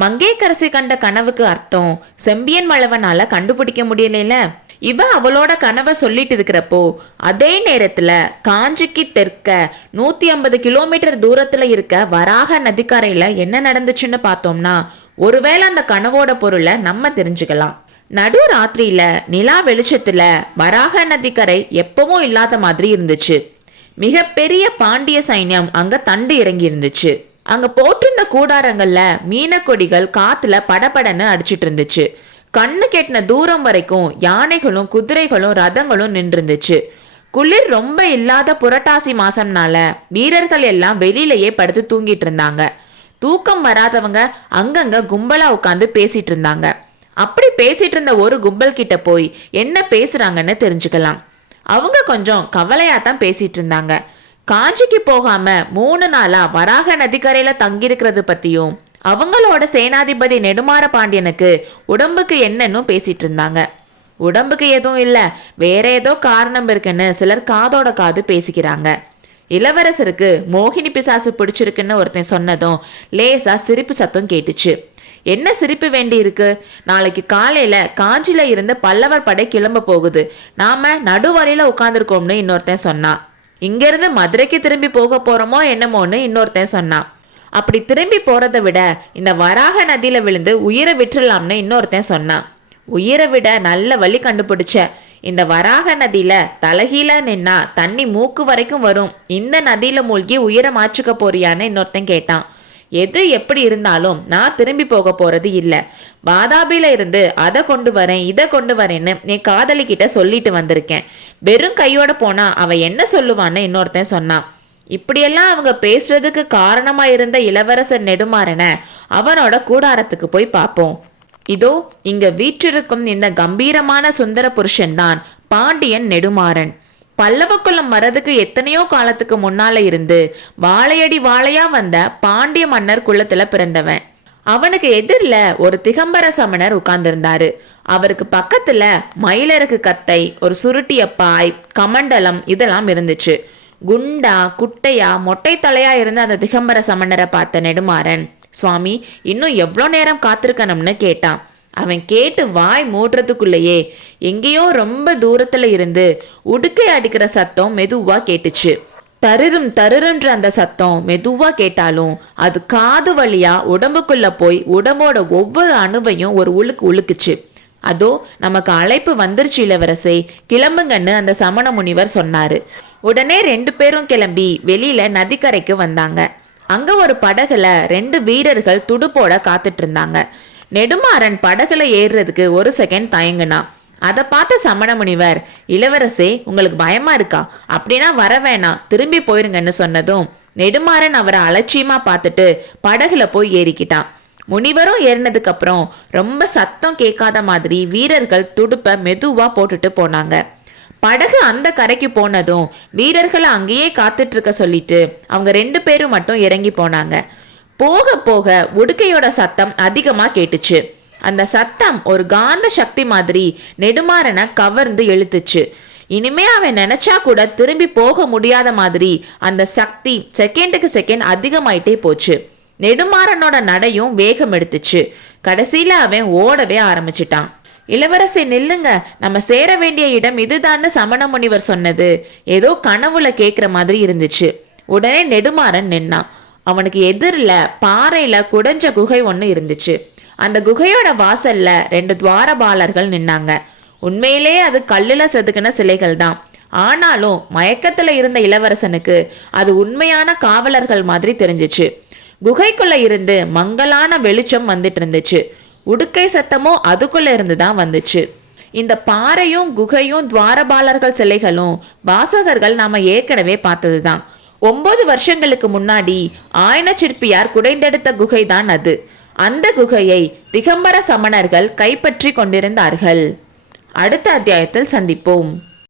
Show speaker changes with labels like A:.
A: மங்கேக்கரசி கண்ட கனவுக்கு அர்த்தம். செம்பியன் மழவனால கண்டுபிடிக்க முடியல இவ அவளோட கனவை சொல்லிட்டு இருக்கிறப்போ அதே நேரத்துல காஞ்சிக்கு தெற்க நூத்தி ஐம்பது கிலோமீட்டர் தூரத்துல இருக்க வராக நதிக்கரையில என்ன நடந்துச்சுன்னு பார்த்தோம்னா ஒருவேளை அந்த கனவோட பொருளை நம்ம தெரிஞ்சுக்கலாம். நடு ராத்திரியில நிலா வெளிச்சத்துல வராக நதிக்கரை எப்பவும் இல்லாத மாதிரி இருந்துச்சு. மிகப்பெரிய பாண்டிய சைன்யம் அங்க தண்டு இறங்கி இருந்துச்சு. அங்க போட்டிருந்த கூடாரங்கள்ல மீனக்கொடிகள் காத்துல படபடன்னு அடிச்சிட்டு இருந்துச்சு கண்ணு கெட்டின தூரம் வரைக்கும் யானைகளும் குதிரைகளும் ரதங்களும் நின்றுருந்துச்சு குளிர் ரொம்ப இல்லாத புரட்டாசி மாசம்னால வீரர்கள் எல்லாம் வெளியிலேயே படுத்து தூங்கிட்டு இருந்தாங்க தூக்கம் வராதவங்க அங்கங்க கும்பலா உட்காந்து பேசிட்டு இருந்தாங்க அப்படி பேசிட்டு இருந்த ஒரு கும்பல் கிட்ட போய் என்ன பேசுறாங்கன்னு தெரிஞ்சுக்கலாம். அவங்க கொஞ்சம் கவலையா தான் பேசிட்டு இருந்தாங்க காஞ்சிக்கு போகாம மூணு நாளா வராக நதிக்கரையில தங்கியிருக்கிறது பத்தியும் அவங்களோட சேனாதிபதி நெடுமாற பாண்டியனுக்கு உடம்புக்கு என்னன்னு பேசிட்டு இருந்தாங்க. உடம்புக்கு எதுவும் இல்ல வேற ஏதோ காரணம் இருக்குன்னு சிலர் காதோட காது பேசிக்கிறாங்க. இளவரசருக்கு மோகினி பிசாசு பிடிச்சிருக்குன்னு ஒருத்தன் சொன்னதும் லேசா சிரிப்பு சத்தம் கேட்டுச்சு. என்ன சிரிப்பு வேண்டி இருக்கு நாளைக்கு காலையில காஞ்சில இருந்து பல்லவர் படை கிளம்ப போகுது. நாம நடுவரையில உட்காந்துருக்கோம்னு இன்னொருத்தன் சொன்னான். இங்கிருந்து மதுரைக்கு திரும்பி போக போறோமோ என்னமோன்னு இன்னொருத்தன் சொன்னான். அப்படி திரும்பி போகிறத விட இந்த வராக நதியில விழுந்து உயிரை விட்டுடலாம்னு இன்னொருத்தன் சொன்னான். உயிரை விட நல்ல வழி கண்டுபிடிச்ச இந்த வராக நதியில தலகீழ நின்னா தண்ணி மூக்கு வரைக்கும் வரும். இந்த நதியில மூழ்கி உயிரை மாச்சுக்க போறியான்னு இன்னொருத்தன் கேட்டான். எது எப்படி இருந்தாலும் நான் திரும்பி போக போறது இல்ல. வாதாபில இருந்து அதை கொண்டு வரேன் இதை கொண்டு வரேன்னு நீ காதலிக்கிட்ட சொல்லிட்டு வந்திருக்கேன். வெறும் கையோட போனா அவ என்ன சொல்லுவான்னு இன்னொருத்தன் சொன்னான். இப்படியெல்லாம் அவங்க பேசுறதுக்கு காரணமா இருந்த இளவரசர் நெடுமாறன அவனோட கூடாரத்துக்கு போய் பார்ப்போம் இதோ இங்க வீற்றிருக்கும் இந்த கம்பீரமான சுந்தர புருஷன்தான் பாண்டியன் நெடுமாறன். பல்லவக்குளம் வரதுக்கு எத்தனையோ காலத்துக்கு முன்னால இருந்து வாழையடி வாழையா வந்த பாண்டிய மன்னர் குலத்துல பிறந்தவன். அவனுக்கு எதிரில் ஒரு திகம்பர சமணர் உட்கார்ந்திருந்தாரு. அவருக்கு பக்கத்துல மயிலருக்கு கத்தை ஒரு சுருட்டிய பாய் கமண்டலம் இதெல்லாம் இருந்துச்சு. குண்டா குட்டையா மொட்டை தலையா இருந்த அந்த திகம்பர சமணரை பார்த்த நெடுமாறன் சுவாமி இன்னும் எவ்வளோ நேரம் காத்திருக்கணும்னு? கேட்டான். அவன் கேட்டு வாய் மூடுறதுக்குள்ளேயே எங்கேயோ ரொம்ப தூரத்துல இருந்து உடுக்கை அடிக்கிற சத்தம் மெதுவா கேட்டுச்சு. தருரும் தருருன்ற அந்த சத்தம் மெதுவா கேட்டாலும் அது காது வழியா உடம்புக்குள்ள போய் உடம்போட ஒவ்வொரு அணுவையும் ஒரு உழுக்கு உழுக்குச்சு. அதோ நமக்கு அழைப்பு வந்துருச்சு இளவரசே கிளம்புங்கன்னு அந்த சமண முனிவர் சொன்னாரு. உடனே ரெண்டு பேரும் கிளம்பி வெளியில நதிக்கரைக்கு வந்தாங்க. அங்க ஒரு படகுல ரெண்டு வீரர்கள் துடுப்போட காத்துட்டு இருந்தாங்க. நெடுமாறன் படகுல ஏறுறதுக்கு ஒரு செகண்ட் தயங்குனான் அதை பார்த்த சமண முனிவர் இளவரசே உங்களுக்கு பயமா இருக்கா? அப்படின்னா வர வேணாம். திரும்பி போயிருங்கன்னு சொன்னதும் நெடுமாறன் அவரை அலட்சியமா பார்த்துட்டு படகுல போய் ஏறிக்கிட்டான். முனிவரும் ஏறினதுக்கு அப்புறம் ரொம்ப சத்தம் கேட்காத மாதிரி வீரர்கள் துடுப்ப மெதுவா போட்டுட்டு போனாங்க. படகு அந்த கரைக்கு போனதும் வீரர்களை அங்கேயே காத்துட்டு இருக்க சொல்லிட்டு அவங்க ரெண்டு பேரும் மட்டும் இறங்கி போனாங்க. போக போக உடுக்கையோட சத்தம் அதிகமாக கேட்டுச்சு. அந்த சத்தம் ஒரு காந்த சக்தி மாதிரி நெடுமாறனை கவர்ந்து இழுத்துச்சு இனிமே அவன் நினைச்சா கூட திரும்பி போக முடியாத மாதிரி அந்த சக்தி செகண்டுக்கு செகண்ட் அதிகமாயிட்டே போச்சு. நெடுமாறனோட நடையும் வேகம் எடுத்துச்சு. கடைசியில அவன் ஓடவே ஆரம்பிச்சிட்டான். இளவரசி நில்லுங்க. நம்ம சேர வேண்டிய இடம் இதுதான்னு சமண முனிவர் சொன்னது. ஏதோ கனவுல கேட்குற மாதிரி இருந்துச்சு. உடனே நெடுமாறன் நின்னான். அவனுக்கு எதிரில் பாறையில் குடைஞ்ச குகை ஒன்று இருந்துச்சு. அந்த குகையோட வாசல்ல ரெண்டு துவாரபாலர்கள் நின்னாங்க. உண்மையிலேயே அது கல்லுல செதுக்கின சிலைகள் தான். ஆனாலும் மயக்கத்துல இருந்த இளவரசனுக்கு அது உண்மையான காவலர்கள் மாதிரி தெரிஞ்சிச்சு. குகைக்குள்ள இருந்து மங்கலான வெளிச்சம் வந்துட்டு இருந்துச்சு. உடுக்கை சத்தமும் அதுக்குள்ள இருந்து தான் வந்துச்சு. இந்த பாறையும் குகையும் துவாரபாலர்கள் சிலைகளும் வாசகர்கள் நாம ஏற்கனவே பார்த்தது தான் ஒன்பது வருஷங்களுக்கு முன்னாடி ஆயன சிற்பியார் குடைந்தெடுத்த குகைதான் அது. அந்த குகையை திகம்பர சமணர்கள் கைப்பற்றி கொண்டிருந்தார்கள். அடுத்த அத்தியாயத்தில் சந்திப்போம்.